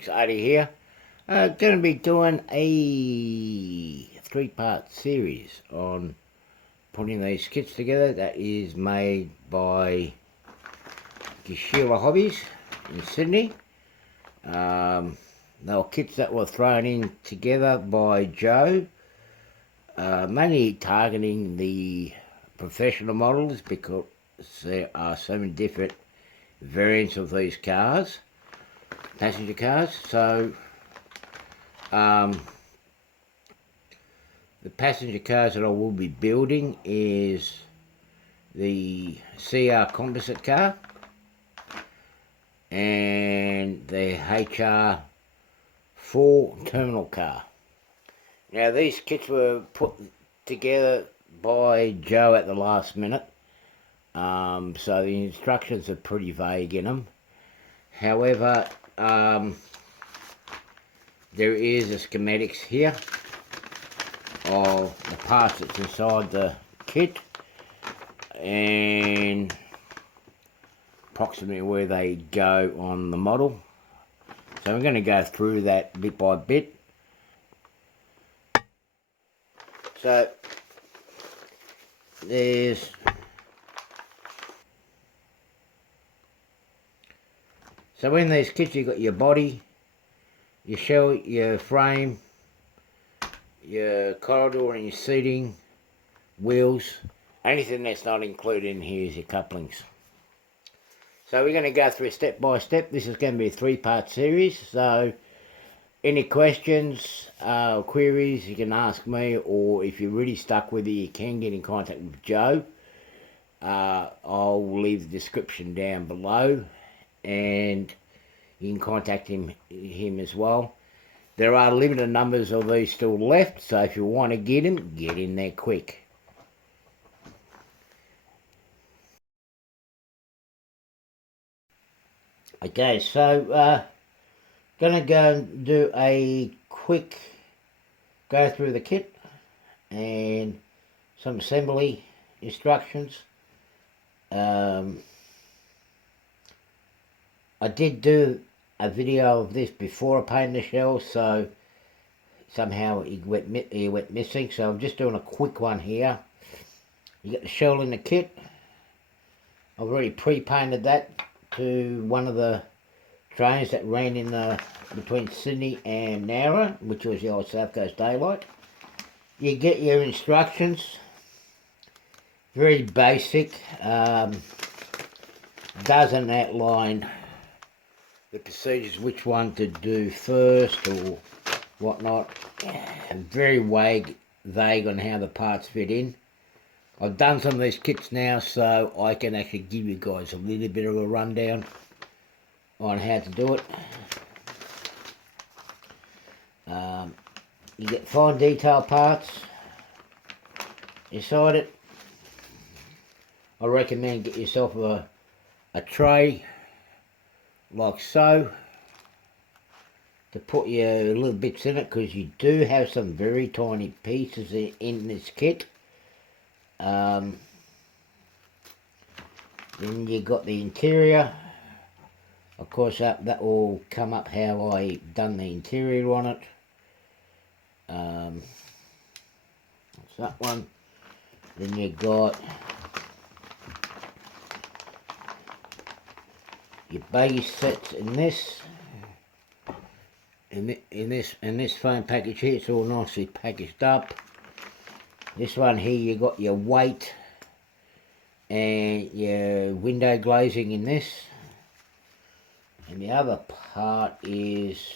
X80 here. Going to be doing a three-part series on putting these kits together. That is made by Casula Hobbies in Sydney. They were kits that were thrown in together by Joe, mainly targeting the professional models because there are so many different variants of these cars, passenger cars. So the passenger cars that I will be building is the CR composite car and the HR-4 terminal car. Now these kits were put together by Joe at the last minute, so the instructions are pretty vague in them. However, there is a schematics here of the parts that's inside the kit and approximately where they go on the model. So I'm going to go through that bit by bit. So in these kits you've got your body, your shell, your frame, your corridor and your seating, wheels. Anything that's not included in here is your couplings. So we're going to go through step by step. This is going to be a three-part series. So any questions, queries, you can ask me, or if you're really stuck with it, you can get in contact with Joe. I'll leave the description down below, and you can contact him as well. There are limited numbers of these still left, so if you want to get in there quick. Okay, so gonna go and do a quick go through the kit and some assembly instructions. I did do a video of this before I painted the shell, so somehow it went missing, so I'm just doing a quick one here. You get the shell in the kit. I've already pre-painted that to one of the trains that ran in between Sydney and Nowra, which was the old South Coast Daylight. You get your instructions, very basic, doesn't outline the procedures, which one to do first or whatnot, and very vague on how the parts fit in. I've done some of these kits now, so I can actually give you guys a little bit of a rundown on how to do it. You get fine detail parts inside it. I recommend get yourself a tray like so to put your little bits in it, because you do have some very tiny pieces in this kit. Then you got the interior. Of course, that will come up how I done the interior on it. That's that one. Then you got your base sets in this. In this foam package here, it's all nicely packaged up. This one here, you got your weight and your window glazing in this. And the other part is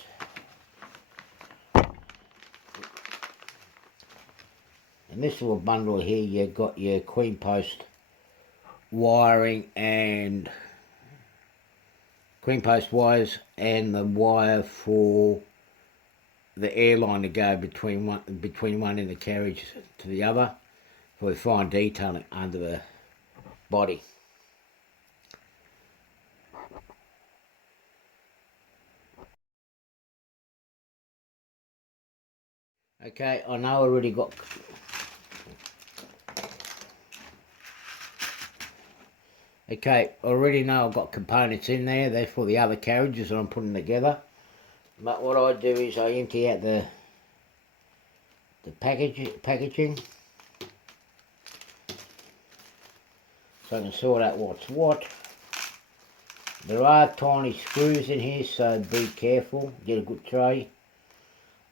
in this little bundle here, you've got your queen post wiring and queen post wires and the wire for the airline to go between one in the carriage to the other for the fine detailing under the body. Okay, I know I already got already know I've got components in there. They're for the other carriages that I'm putting together. But what I do is I empty out the packaging, so I can sort out what's what. There are tiny screws in here, so be careful, get a good tray.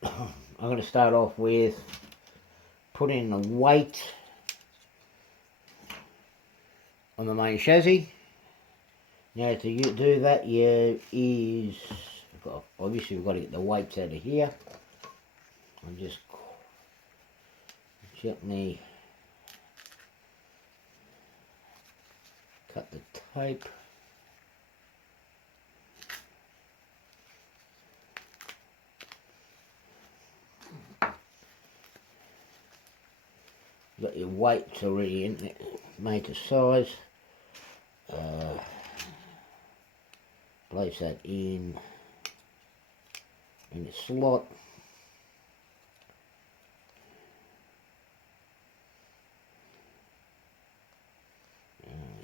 I'm going to start off with putting the weight on the main chassis. Now to do that, obviously we've got to get the weights out of here. I'll just gently cut the tape. Got your weights already in there, made to size. Place that in the slot.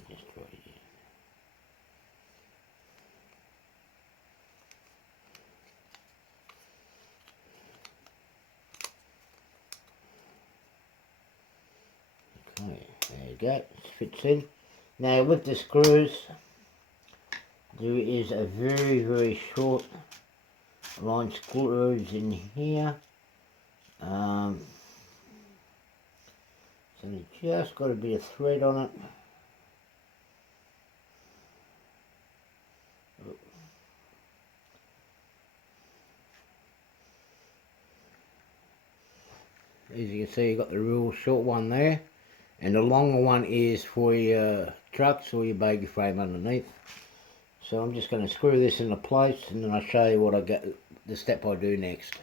Just right here. Okay, there you go, it fits in. Now with the screws, there is a very short line screws in here. So they just got a bit of thread on it. As you can see, you've got the real short one there, and the longer one is for your trucks or your bogie frame underneath. So I'm just going to screw this into place, and then I'll show you what the step I do next.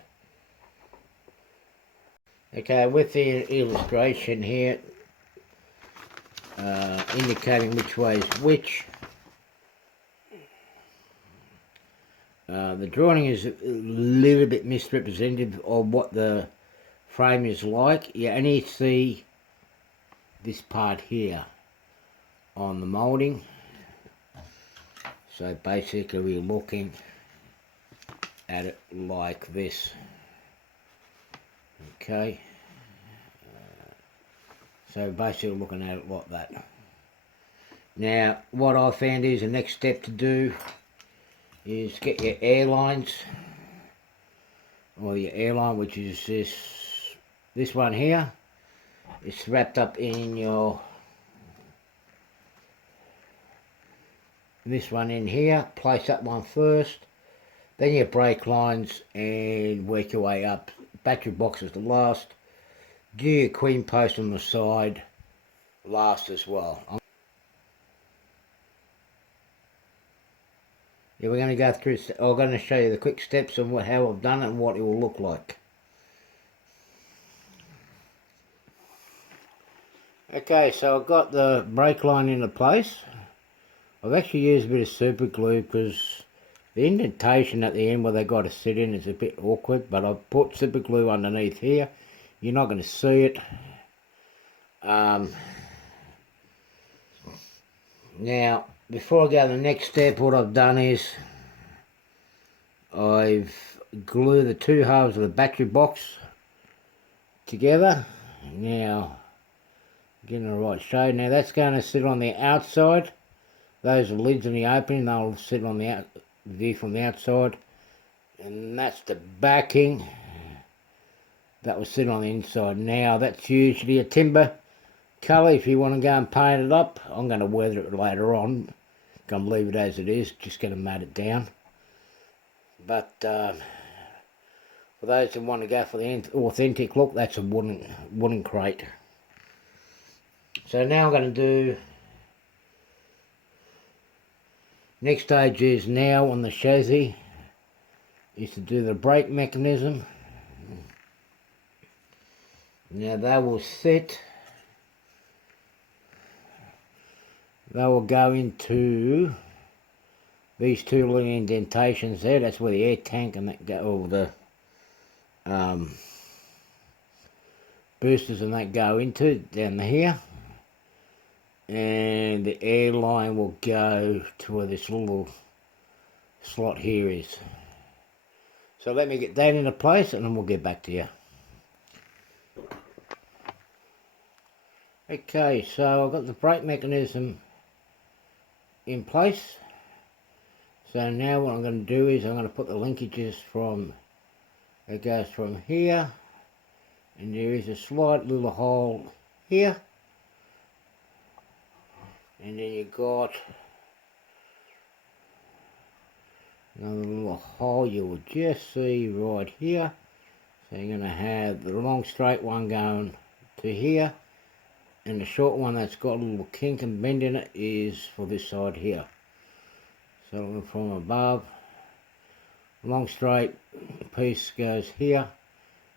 Okay, with the illustration here, indicating which way is which. The drawing is a little bit misrepresentative of what the frame is like. You only see this part here on the moulding. So basically we're looking at it like this. Okay. So basically looking at it like that. Now what I found is the next step to do is get your airlines, or your airline, which is this one here. It's wrapped up in this one in here. Place that one first, then your brake lines, and work your way up. Battery box is the last. Do your queen post on the side last as well. Yeah, we're going to go through, I'm going to show you the quick steps on how I've done it and what it will look like. Okay, so I've got the brake line into place. I've actually used a bit of super glue because the indentation at the end where they got to sit in is a bit awkward, but I've put super glue underneath here. You're not going to see it. Now, before I go to the next step, what I've done is I've glued the two halves of the battery box together. Now, getting the right shade. Now that's going to sit on the outside. Those are lids in the opening. They'll sit on the view from the outside. And that's the backing. That will sit on the inside. Now that's usually a timber colour. If you want to go and paint it up, I'm going to weather it later on. Going to leave it as it is. Just going to mat it down. But for those who want to go for the authentic look, that's a wooden crate. So now I'm going to do, next stage is now on the chassis, is to do the brake mechanism. Now they will sit, they will go into these two little indentations there. That's where the air tank and that go, or the boosters and that go into, down here. And the airline will go to where this little slot here is. So let me get that into place and then we'll get back to you. Okay, so I've got the brake mechanism in place. So now what I'm going to do is I'm going to put the linkages from, it goes from here, and there is a slight little hole here, and then you've got another little hole you will just see right here. So you're going to have the long straight one going to here, and the short one that's got a little kink and bend in it is for this side here. So from above, long straight piece goes here,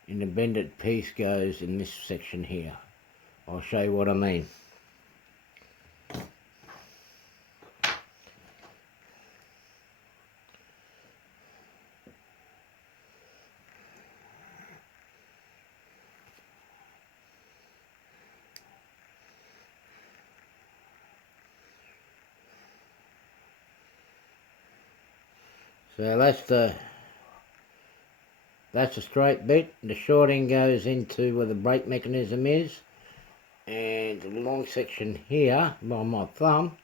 and the bended piece goes in this section here. I'll show you what I mean. So that's the straight bit. The short end goes into where the brake mechanism is, and the long section here by my thumb,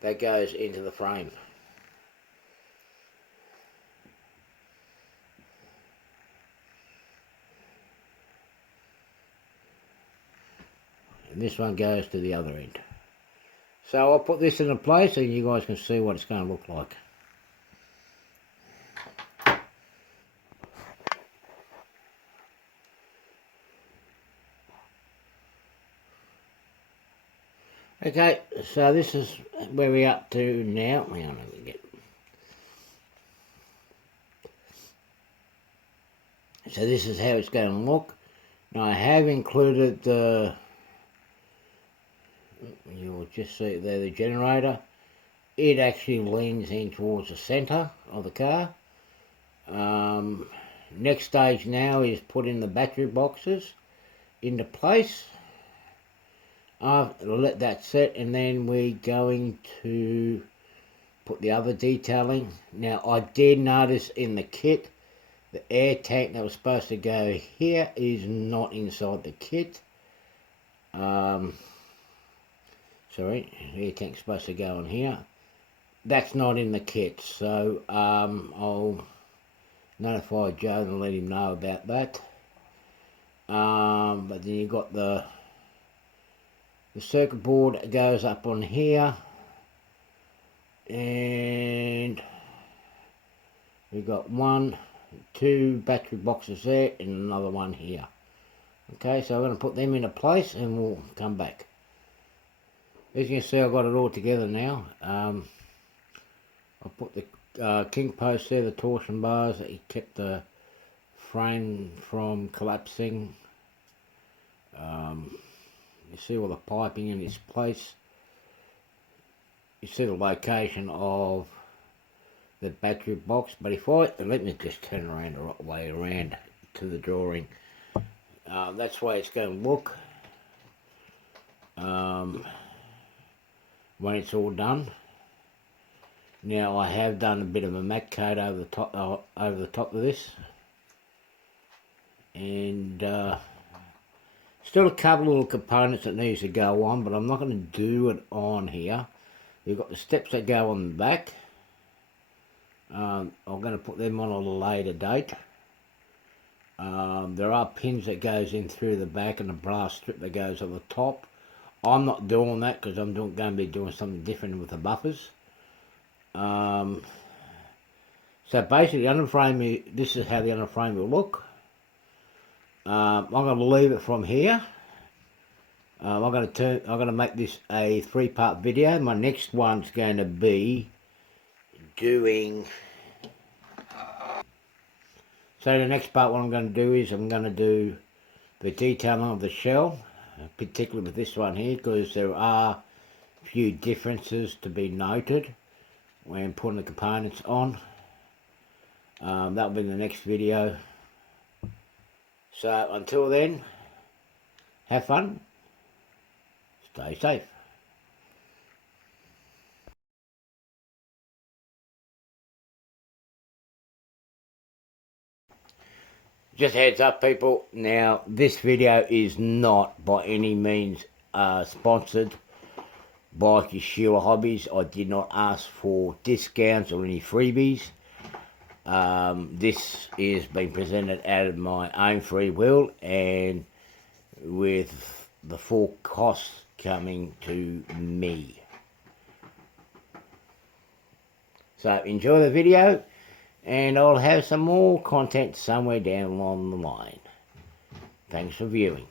that goes into the frame. And this one goes to the other end. So I'll put this into place so you guys can see what it's going to look like. Okay, so this is where we're up to now. Hang on, let me get. So this is how it's going to look. Now I have included the, you'll just see there, the generator. It actually leans in towards the centre of the car. Next stage now is putting the battery boxes into place. I'll let that set, and then we're going to put the other detailing. Now I did notice in the kit, the air tank that was supposed to go here is not inside the kit. Sorry, air tank's supposed to go on here. That's not in the kit, so I'll notify Joe and let him know about that. But then you've got the circuit board goes up on here, and we've got 1, 2 battery boxes there and another one here. Okay, so I'm going to put them into place and we'll come back. As you can see, I've got it all together now. I'll put the kink post there, the torsion bars that kept the frame from collapsing. You see all the piping in its place. You see the location of the battery box, but if I, let me just turn around the right way around to the drawing. That's the way it's going to look when it's all done. Now I have done a bit of a matte coat over the top of this, and still a couple little components that needs to go on, but I'm not going to do it on here. You've got the steps that go on the back. I'm going to put them on a later date. There are pins that goes in through the back and a brass strip that goes on the top. I'm not doing that because I'm going to be doing something different with the buffers. So basically, the underframe, this is how the underframe will look. I'm going to leave it from here. I'm going to make this a 3-part video. My next one's going to be doing. So the next part, what I'm going to do is I'm going to do the detailing of the shell, particularly with this one here, because there are a few differences to be noted when putting the components on. That'll be in the next video. So until then, have fun, stay safe. Just heads up, people. Now, this video is not by any means sponsored by Casula Hobbies. I did not ask for discounts or any freebies. This is being presented out of my own free will and with the full costs coming to me. So enjoy the video, and I'll have some more content somewhere down along the line. Thanks for viewing.